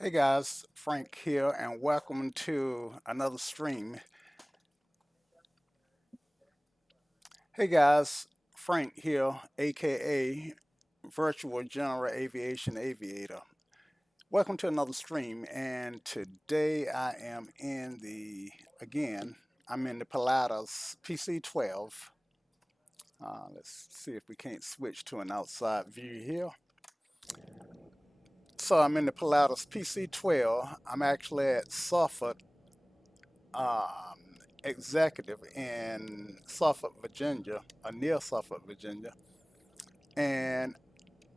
Hey guys, Frank here, and welcome to another stream. Hey guys, Frank here, aka Virtual General Aviation Aviator. Welcome to another stream, and today I am again, I'm in the Pilatus PC-12. Let's see if we can't switch to an outside view here. So I'm in the Pilatus PC-12. I'm actually at Suffolk um, executive in Suffolk, Virginia, or near Suffolk, Virginia. And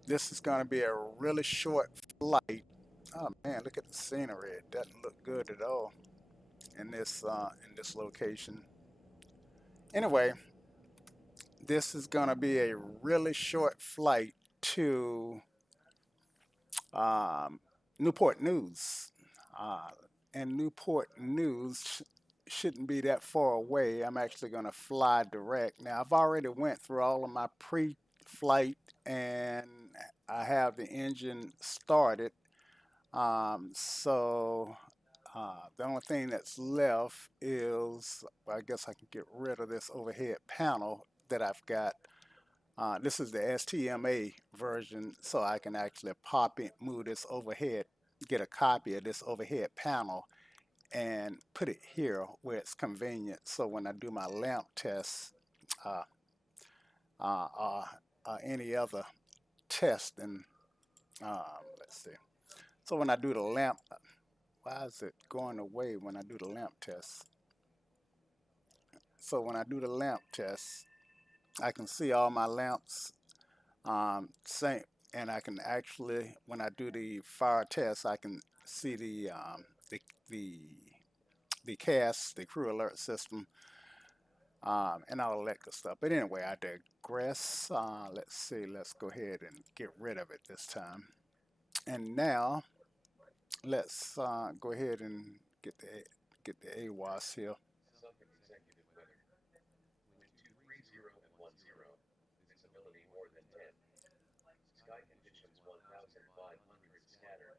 this is going to be a really short flight. Oh man, look at the scenery. It doesn't look good at all in this location. Anyway, this is going to be a really short flight to um, Newport News. Uh, and Newport News shouldn't be that far away. I'm actually going to fly direct. Now, I've already went through all of my pre-flight and I have the engine started. The only thing that's left is, I guess I can get rid of this overhead panel that I've got. This is the STMA version, so I can actually move this overhead, get a copy of this overhead panel, and put it here where it's convenient. So when I do my lamp test, uh, uh, uh, any other test, and let's see. So when I do the lamp, why is it going away when I do the lamp test? So when I do the lamp test, I can see all my lamps same, and I can actually, when I do the fire test, I can see the the the CAS, the crew alert system, and all that good stuff. But anyway, I digress. Let's see. Let's go ahead and get rid of it this time. And now let's go ahead and get the AWAS here. Suffolk executive weather. Wind 230 and 10. Visibility more than 10. Sky conditions 1,500 scattered.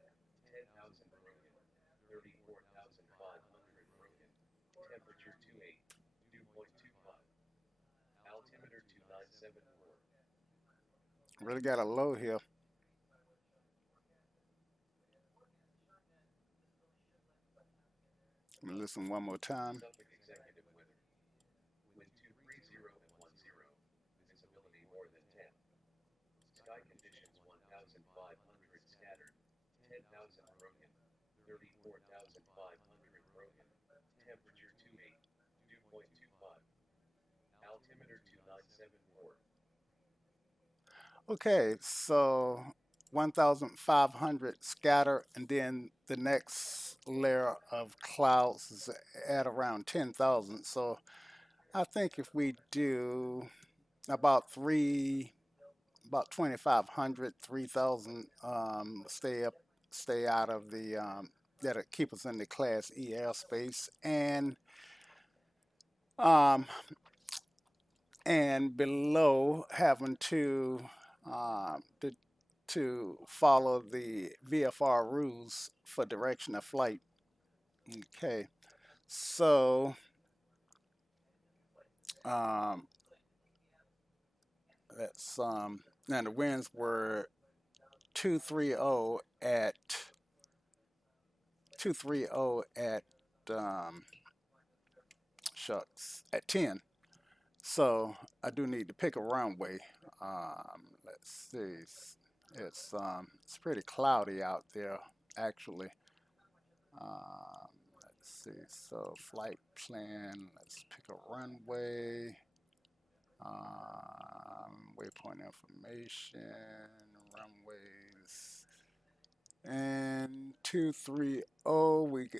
10,000 broken. 34,500 broken. Temperature 28. Dew point 25. Altimeter 2974. Really got a low here. Let me listen one more time. Suffolk executive weather. Wind 230 and 10. Visibility more than 10. Sky conditions 1,500 scattered. 10,000 broken. 34,500 broken. Temperature 28. Dew point 25. Altimeter 2974. Okay, so 1,500 scatter, and then the next layer of clouds is at around 10,000. So I think if we do about about 2,500, 3,000, stay out of that'll keep us in the Class E airspace, um, and below having um, to follow the VFR rules for direction of flight. Okay, so um, that's now the winds were 230 at 230 at um, shucks at 10. So I do need to pick a runway. Let's see. It's pretty cloudy out there actually. Um, let's see. So flight plan. Let's pick a runway. Waypoint information. Runways. And 230.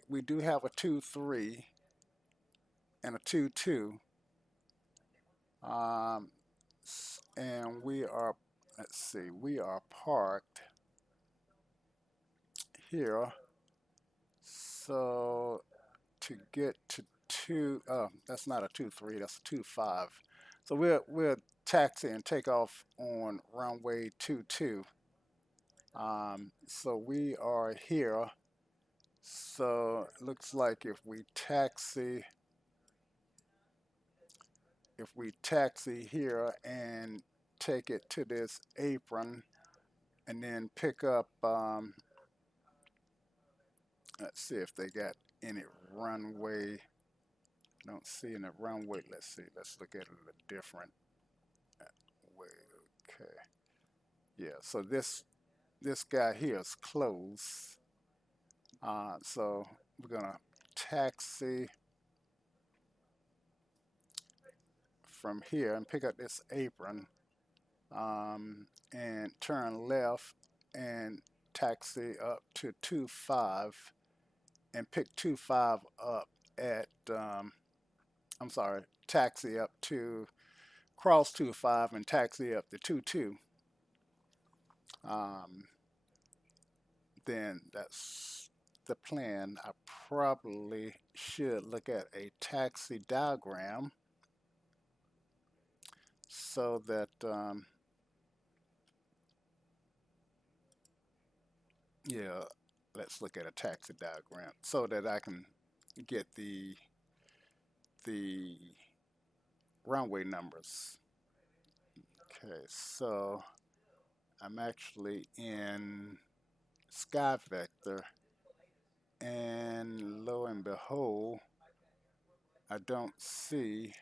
We do have a 23 and a 22. Um, and we are, let's see, we are parked here. So to get to that's not a 23, that's a 25. So we'll taxi and take off on runway 22. So we are here So it looks like if we taxi here and take it to this apron and then pick up, let's see if they got any runway. Don't see any runway. Let's see. Let's look at it a different way. Okay. Yeah. So this guy here is closed. So we're gonna taxi from here and pick up this apron, and turn left and taxi up to 25 and pick 25 up at, I'm sorry, taxi up to cross 25 and taxi up to 22. Um, then that's the plan. I probably should look at a taxi diagram so that, yeah, let's look at a taxi diagram so that I can get the runway numbers. Okay, so I'm actually in Sky Vector, and lo and behold, I don't see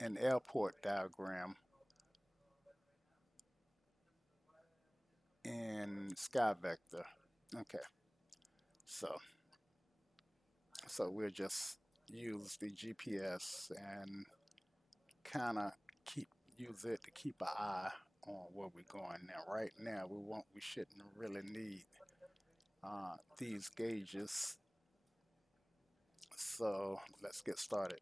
an airport diagram in Sky Vector. Okay, so we'll just use the GPS and kind of keep use it to keep an eye on where we're going now. Right now, we shouldn't really need these gauges. So let's get started.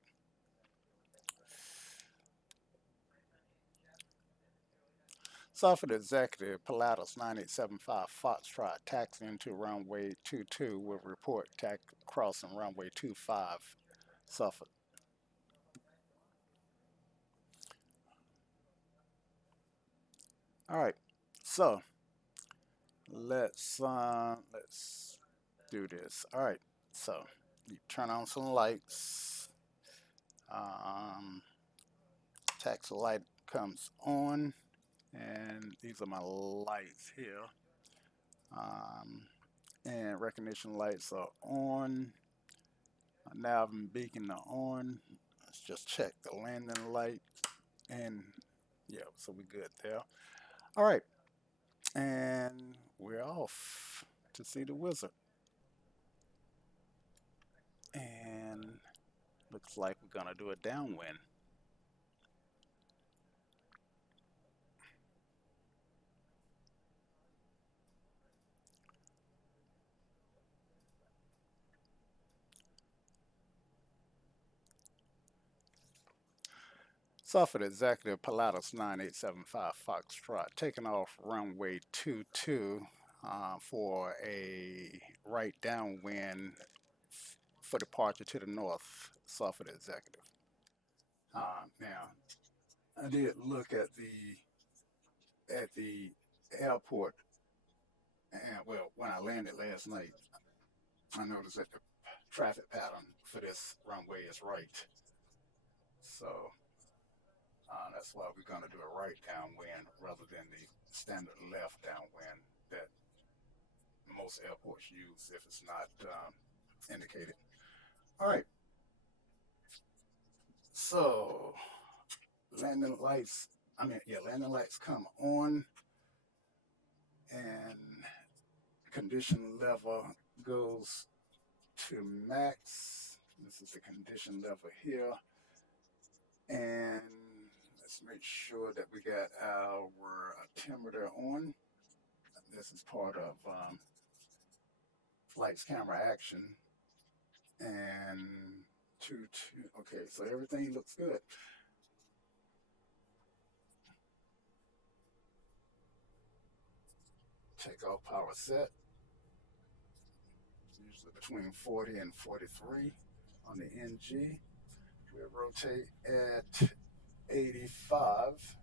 Suffolk Executive Pilatus 9875 Foxtrot taxi into runway 22 will report crossing runway 25 Suffolk. All right, so let's do this. All right, so you turn on some lights. Um, Taxi light comes on, and these are my lights here. Um, and recognition lights are on. Nav and beacon are on. Let's just check the landing light, and yeah, so we're good there. All right, and we're off to see the wizard. And looks like we're gonna do a downwind. Suffolk Executive Pilatus 9875 Foxtrot taking off runway 22 for a right downwind for departure to the north. Suffolk Executive. Now, I did look at the airport, and well, when I landed last night, I noticed that the traffic pattern for this runway is right. So that's why we're going to do a right downwind rather than the standard left downwind that most airports use if it's not indicated. All right, so landing lights, landing lights come on, and condition level goes to max. This is the condition level here. And let's make sure that we got our altimeter on. This is part of flight's camera action. And okay, so everything looks good. Takeoff power set, usually between 40 and 43 on the NG. We'll rotate at 85.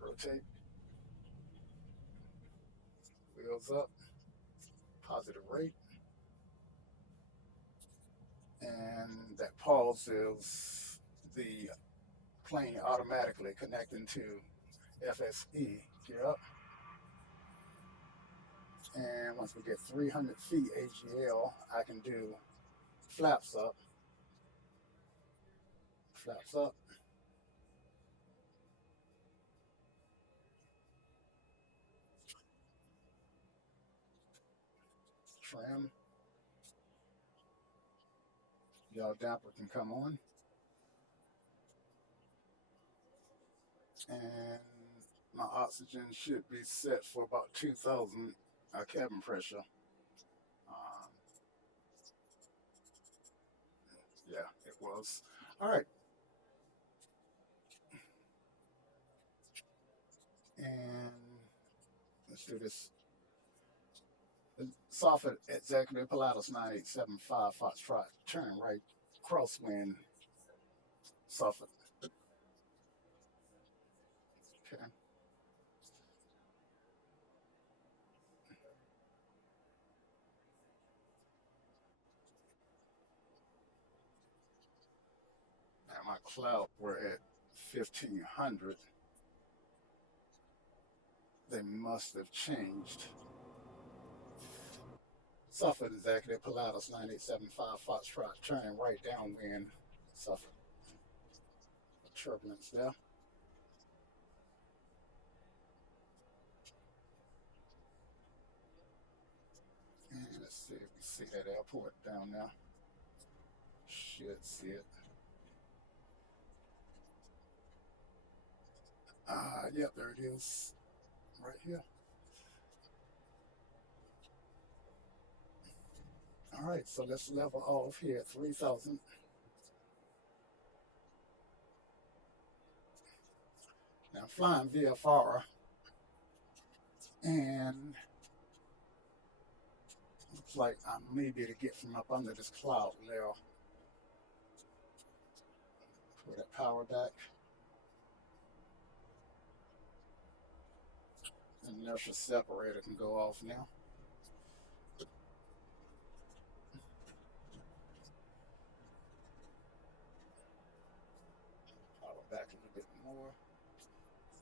Rotate. Wheels up. Positive rate. And that pause is the plane automatically connecting to FSE. Yep. And once we get 300 feet AGL, I can do flaps up, flaps up, trim, yaw damper can come on, and my oxygen should be set for about 2,000 cabin pressure. Um, yeah, it was. All right, and let's do this. Suffolk Executive Pilatus 9875 Foxtrot, turn right, crosswind, Suffolk. Okay. Now my cloud were at 1500. They must have changed. Suffolk Executive Pilatus 9875 Foxtrot, turn right downwind, Suffolk. Turbulence there. And let's see if we see that airport down there. Should see it. Yep, there it is. Right here. All right, so let's level off here at 3,000. Now flying VFR, and looks like I may be able to get from up under this cloud layer. Put that power back. The inertial separator can go off now. Power back a little bit more.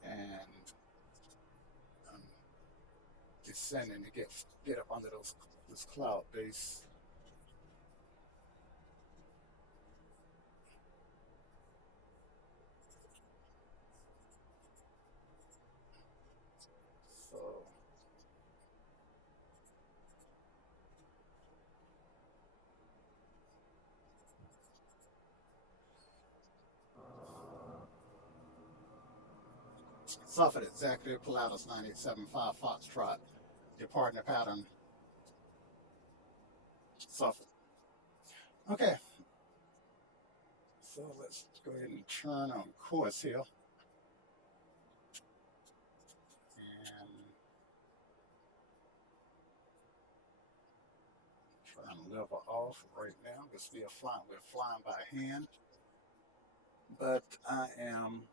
And I'm descending to get up under this cloud base. So Suffolk Executive Pilatus 9875 Foxtrot, departing the pattern, Suffolk. Okay, so let's go ahead and turn on course here. And trying to level off right now. We're still flying. We're flying by hand. But I am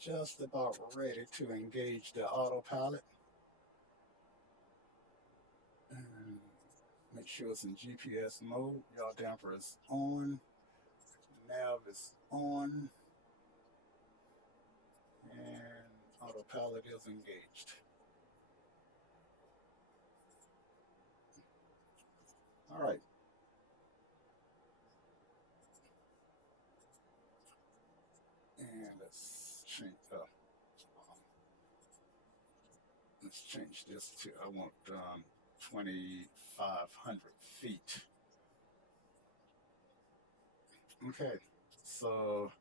just about ready to engage the autopilot. And make sure it's in GPS mode. Yaw damper is on. Nav is on. And autopilot is engaged. All right. And let's change this to, I want 2,500 feet. Okay, so I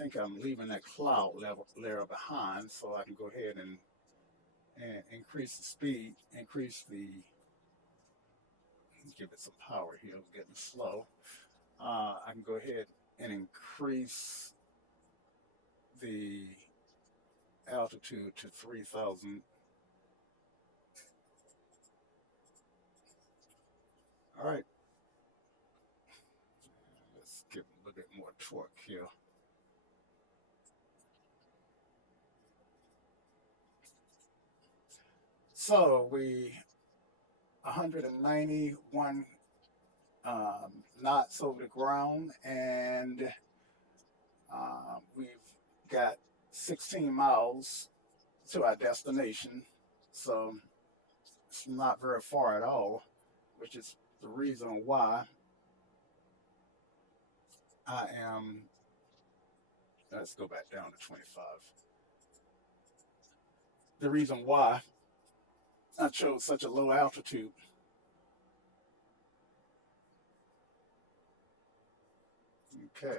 think I'm leaving that cloud level layer behind, so I can go ahead and increase the speed, give it some power here, I'm getting slow. I can go ahead and increase the altitude to 3,000. All right, let's get a little bit more torque here. So we 191 knots over the ground, and we've got 16 miles to our destination. So it's not very far at all, which is the reason why I am. Let's go back down to 25. The reason why I chose such a low altitude. Okay.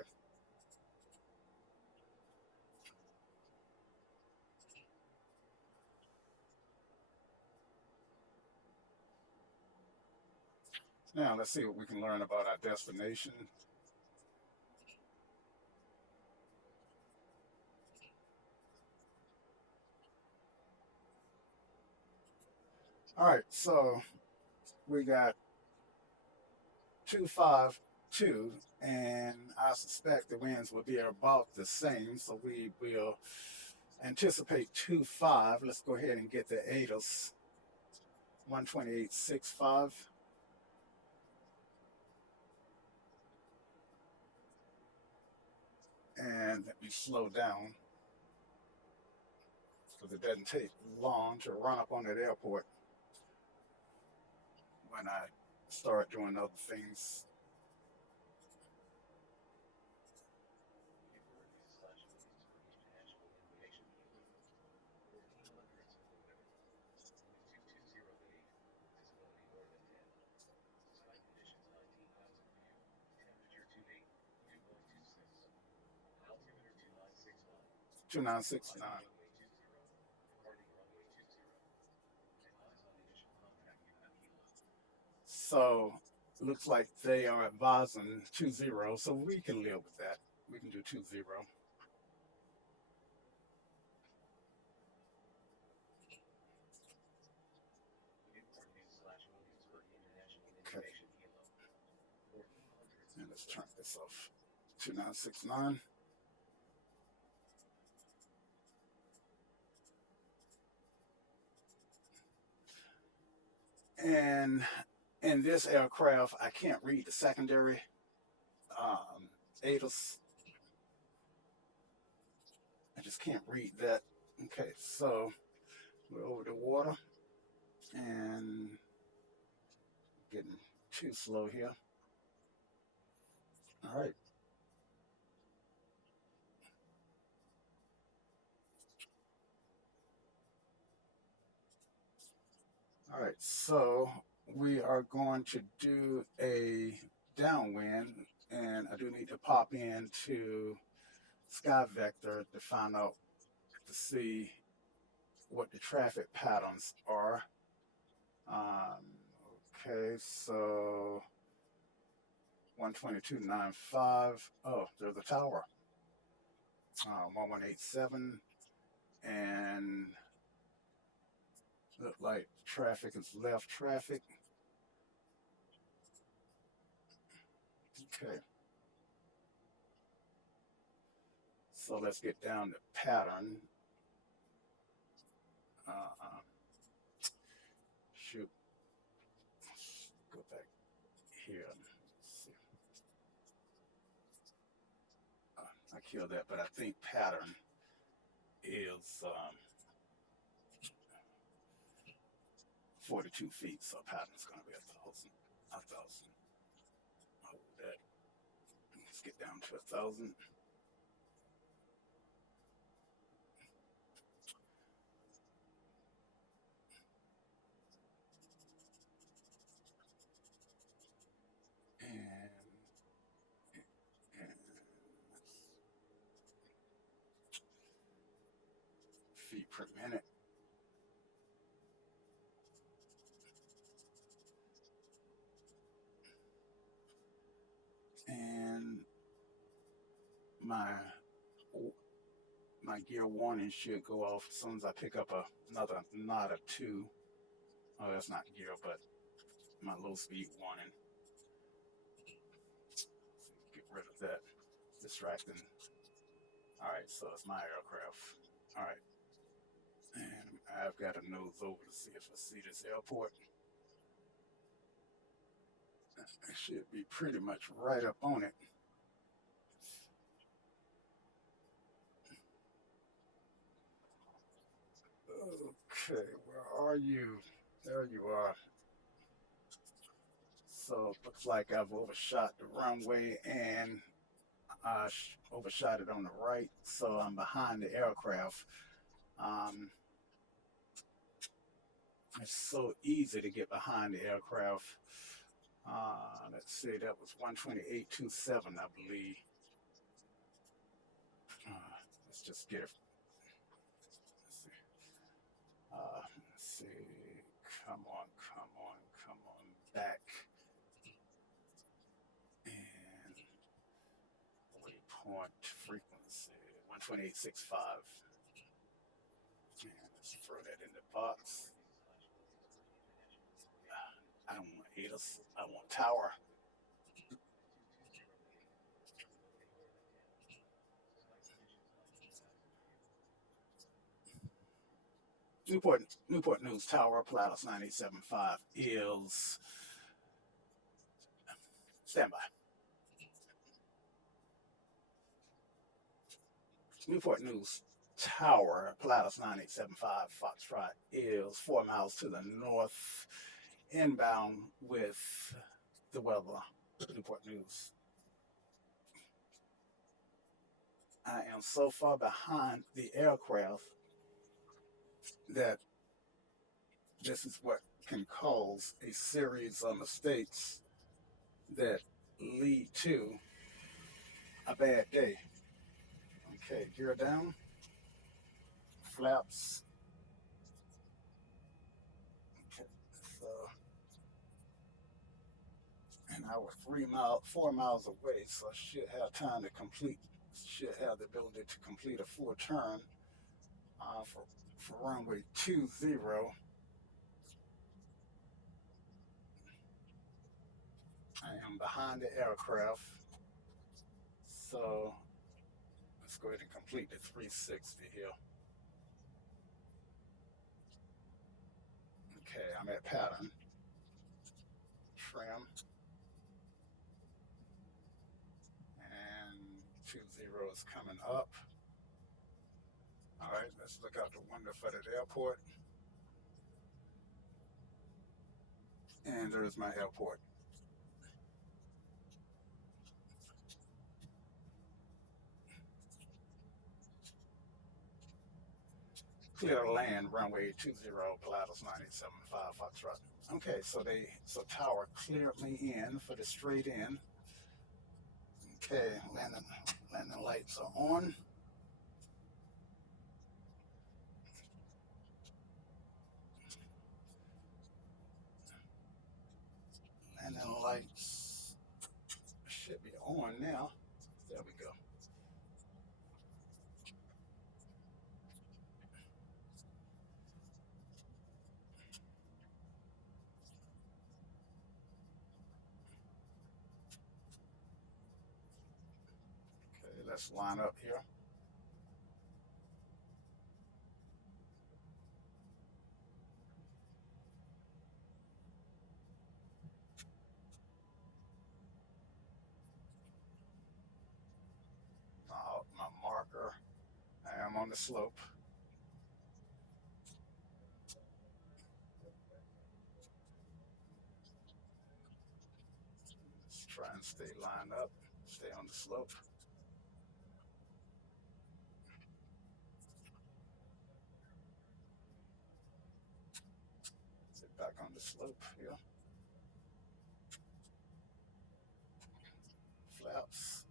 Now let's see what we can learn about our destination. All right, so we got 252, and I suspect the winds will be about the same. So we will anticipate 25. Let's go ahead and get the ATIS 128.65. And let me slow down because it doesn't take long to run up on that airport when I start doing other things. Altimeter 2969. 2969. So looks like they are advising 20, so we can live with that. We can do 20. Okay. And let's turn this off. 2969. And in this aircraft, I can't read the secondary ATIS. I just can't read that. Okay, so we're over the water and getting too slow here. All right. All right, so we are going to do a downwind, and I do need to pop into Sky Vector to find out, to see what the traffic patterns are. Okay, so 122.95. Oh, there's a tower. 1187, and look like traffic is left traffic. Okay. So let's get down to pattern. Uh, shoot. Go back here. Let's see. I killed that, but I think pattern is 42 feet, so pattern's going to be 1,000. 1,000. Hold that. Let's get down to 1,000. And, and feet per minute. And my gear warning should go off as soon as I pick up another knot or two. Oh, that's not gear, but my low speed warning. Get rid of that. Distracting. All right, so it's my aircraft. All right. And I've got to nose over to see if I see this airport. It should be pretty much right up on it. Okay, where are you? There you are. So it looks like I've overshot the runway and I overshot it on the right, so I'm behind the aircraft. Um, it's so easy to get behind the aircraft. Let's see, that was 128.27, I believe. Let's just get it. Let's see. Let's see. Come on, come on, come on back. And waypoint frequency 128.65. And let's throw that in the box. I don't want ATIS. I want tower. Newport News Tower, Pilatus 98.75 is standby. Newport News Tower, Pilatus 98.75 Foxtrot is 4 miles to the north, inbound with the weather. Newport News. I am so far behind the aircraft that this is what can cause a series of mistakes that lead to a bad day. Okay, gear down, flaps. Okay, so, and I was 4 miles away, so I should have time to complete, should have the ability to complete a full turn for runway 20. I am behind the aircraft, so let's go ahead and complete the 360 here. Okay, I'm at pattern. Trim. And 20 is coming up. All right, let's look out the window for the airport. And there's my airport. Clear to land, runway 20, Pilatus 98.75 Foxtrot. Okay, so tower cleared me in for the straight in. Okay, landing lights are on. Landing lights should be on now. There we go. Okay, let's line up here. My marker. I am on the slope. Let's try and stay lined up, stay on the slope. Sit back on the slope here. Flaps.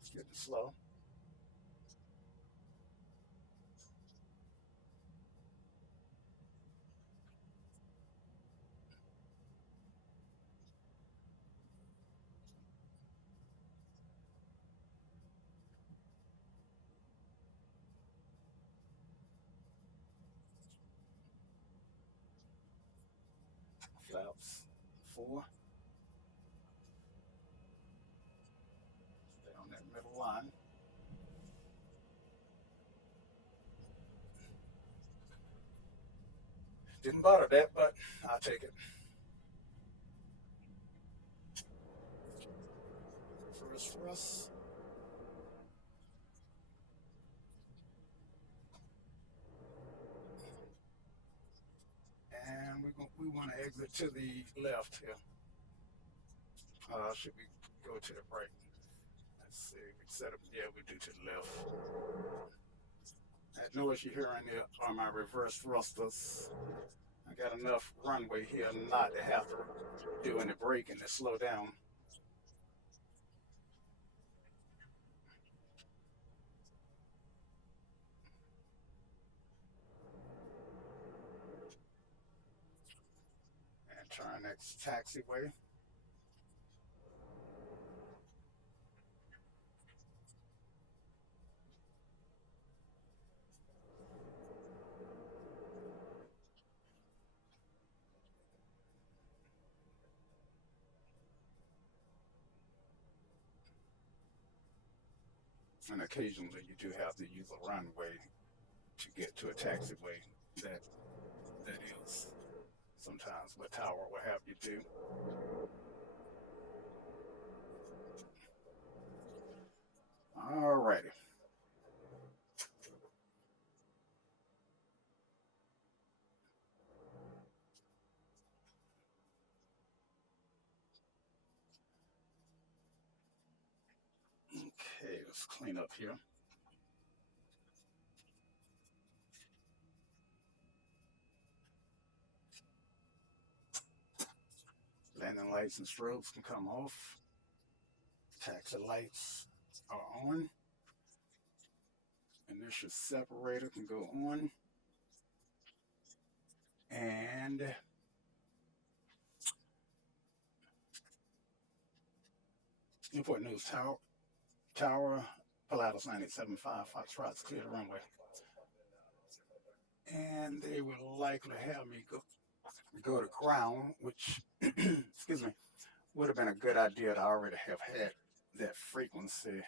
It's getting slow. Flaps. 4. Stay on that middle line. Didn't bother that, but I'll take it. First thrust. And we want to exit to the left here. Should we go to the right? Let's see. We set up. Yeah, we do to the left. That noise you're hearing there are my reverse thrusters. I got enough runway here not to have to do any braking to slow down. And turn next taxiway. And occasionally you do have to use a runway to get to a taxiway. That that is sometimes what tower will have you do. Alrighty. Okay, let's clean up here. Landing lights and strobes can come off. Taxi lights are on. Initial separator can go on. And Newport News Tower, Pilatus 97.5, Foxtrot's clear the runway. And they would likely have me go to ground, which, excuse me, would have been a good idea to already have had that frequency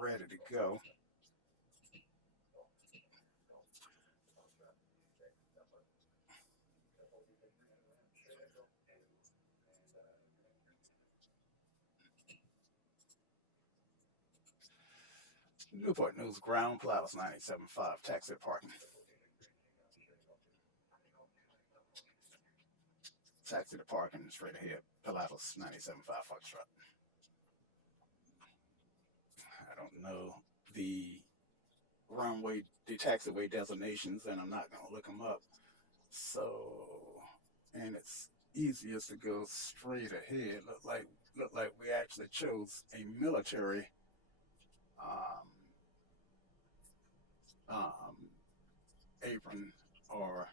ready to go. Newport News ground, Pilatus 97.5, taxi parking. Taxi to parking straight ahead, Pilatus 97.5 Foxtrot. I don't know the taxiway designations, and I'm not going to look them up. So, and it's easiest to go straight ahead. Look like we actually chose a military apron, or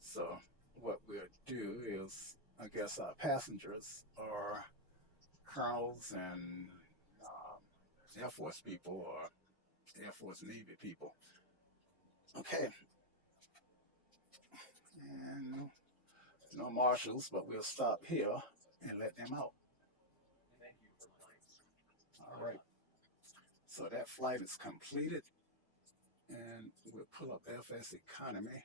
so. What we'll do is, I guess our passengers are colonels and Air Force people or Air Force Navy people. Okay, and no marshals, but we'll stop here and let them out. All right. So that flight is completed, and we'll pull up FSEconomy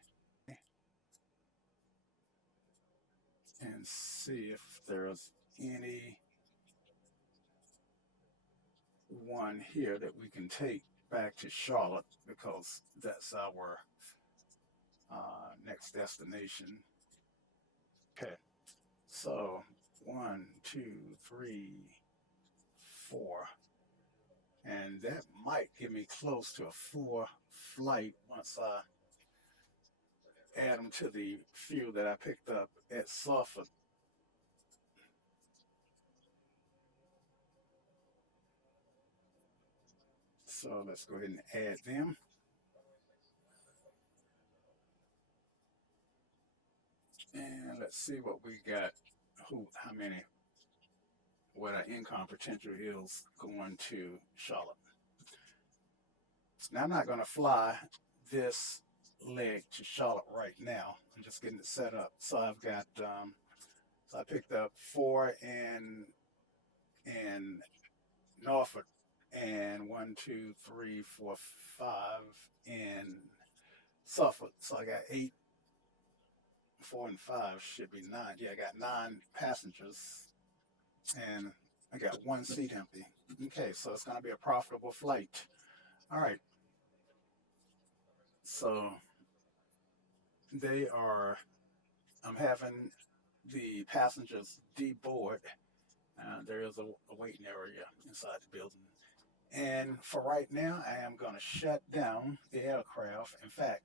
and see if there's any one here that we can take back to Charlotte, because that's our next destination. Okay, so 1, 2, 3, 4, and that might get me close to a 4 flight once I add them to the few that I picked up at Suffolk. So let's go ahead and add them. And let's see what we got, how many, what our income potential is going to Charlotte. Now I'm not going to fly this leg to Charlotte right now. I'm just getting it set up. So I've got, so I picked up 4 in Norfolk and 1, 2, 3, 4, 5 in Suffolk. So I got 8, 4, and 5 should be 9. Yeah, I got 9 passengers, and I got 1 seat empty. Okay, so it's going to be a profitable flight. All right, so they are. I'm having the passengers deboard. There is a waiting area inside the building. And for right now, I am going to shut down the aircraft. In fact,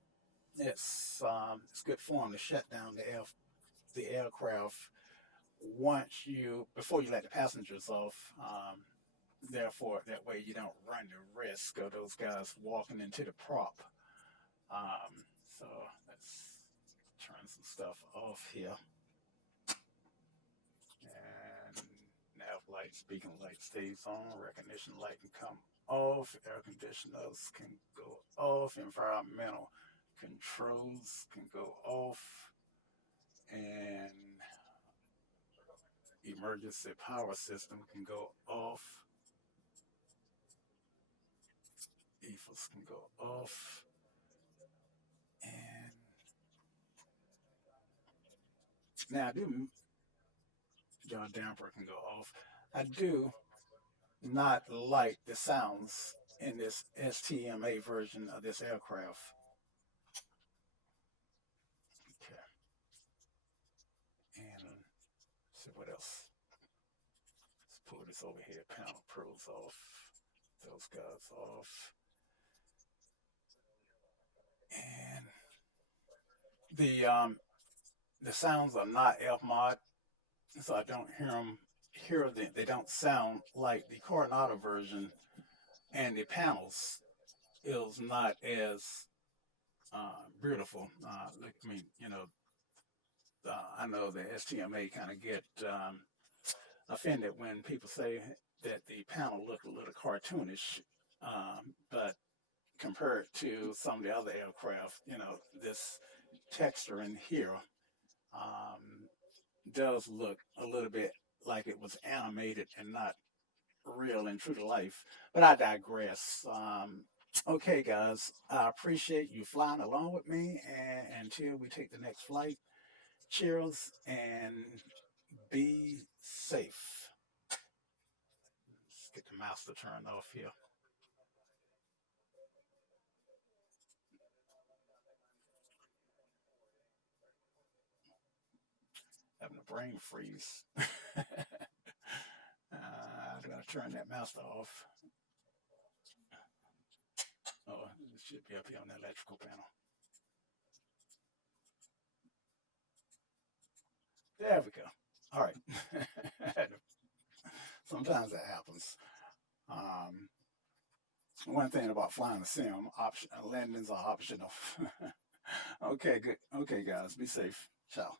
it's good form to shut down the aircraft once you before you let the passengers off. Therefore, that way you don't run the risk of those guys walking into the prop. So let's turn some stuff off here. And nav light, speaking light stays on, recognition light can come off, air conditioners can go off, environmental controls can go off, and emergency power system can go off, EFOS can go off, and now I do, John damper can go off. I do not like the sounds in this STMA version of this aircraft. Okay, and see what else. Let's pull this overhead panel pros off, those guys off, and the sounds are not F mod, so I don't hear them. Hear them. They don't sound like the Coronado version, and the panels is not as beautiful. Like, I mean, I know the STMA kind of get offended when people say that the panel look a little cartoonish, but compared to some of the other aircraft, this texture in here um, does look a little bit like it was animated and not real and true to life. But I digress. Okay, guys, I appreciate you flying along with me, and until we take the next flight, cheers and be safe. Let's get the mouse to turn off here. Having a brain freeze. I'm going to turn that mouse off. Oh, it should be up here on the electrical panel. There we go. All right. Sometimes that happens. Um, One thing about flying a sim, landings are optional. Okay, good. Okay, guys, be safe. Ciao.